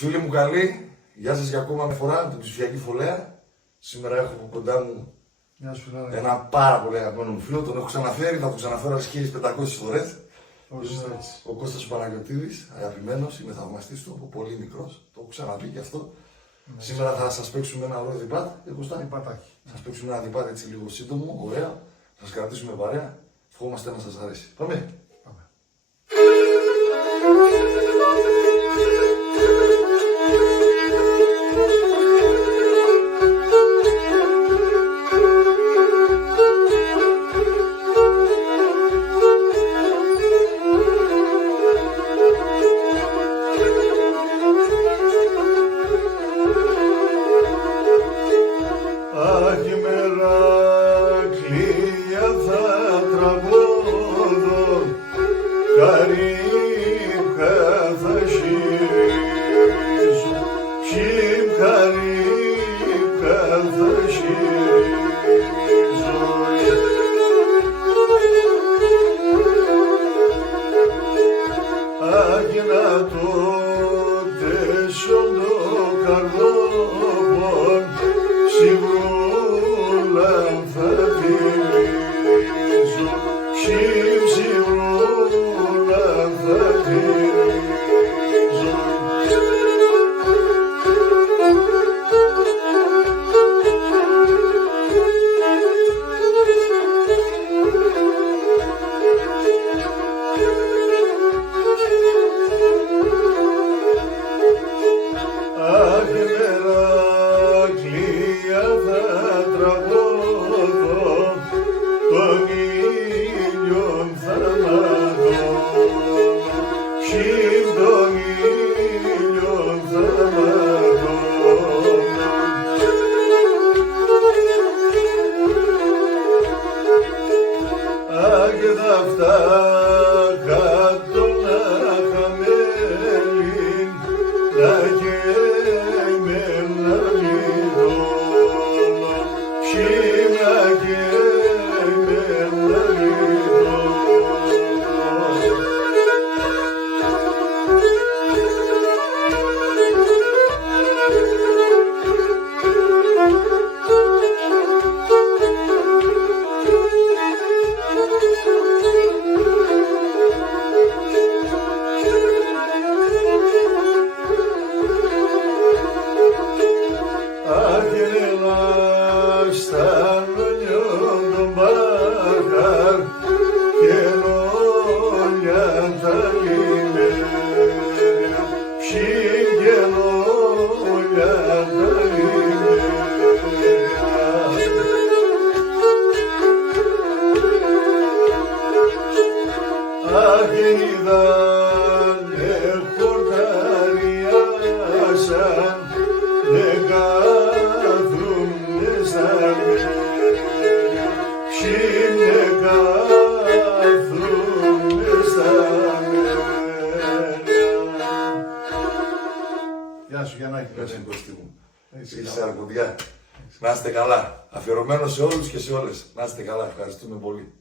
Φίλοι μου καλοί, γεια σας για ακόμα μια φορά με την ψηφιακή φωλέα. Σήμερα έχω κοντά μου ένα πάρα πολύ αγαπημένο μου φίλο. Τον έχω ξαναφέρει, θα τον ξαναφέρω άλλες 1500 φορές. Ο Κώστας ο Παναγιωτίδης, αγαπημένος, είμαι θαυμαστής του από πολύ μικρός. Το έχω ξαναπεί και αυτό. Σήμερα θα σας παίξουμε ένα ωραίο διπάτ. Θα σας παίξουμε ένα διπάτ έτσι λίγο σύντομο, ωραία. Θα σας κρατήσουμε παρέα. Ευχόμαστε να σας αρέσει. Πάμε. Καρύμκα θα γυρίζω, ποιην καρύμκα θα γυρίζω. Άγινα τότε σον το καρδόπον, σιβρούλα θα τηρίζω, ποιην σιβρούλα θα τηρίζω. Αχ, Μερακλία θα τραγωδώ, τον ήλιον θα αναδώ, ποιην τον ήλιον θα αναδώ. Αχ, δαυτά κάτω να χαμέλην, να γέμενα λιδώνω, ποιην να γέμενα λιδώνω. Άγγελα στα νονιόν τον μπάχαρ και νόνια τα λιμέρια, ποιην και νόνια τα λιμέρια. Αγγελίδανε χορταριάσαν, δε κάθουνε στα μέρια, ποιην δε κάθουνε στα μέρια. Γεια σου Γιαννάκη. Γεια σου Κώστη μου. Είσαι αρκουδιά. Να είστε καλά. Αφιερωμένο σε όλους και σε όλες. Να είστε καλά. Ευχαριστούμε πολύ.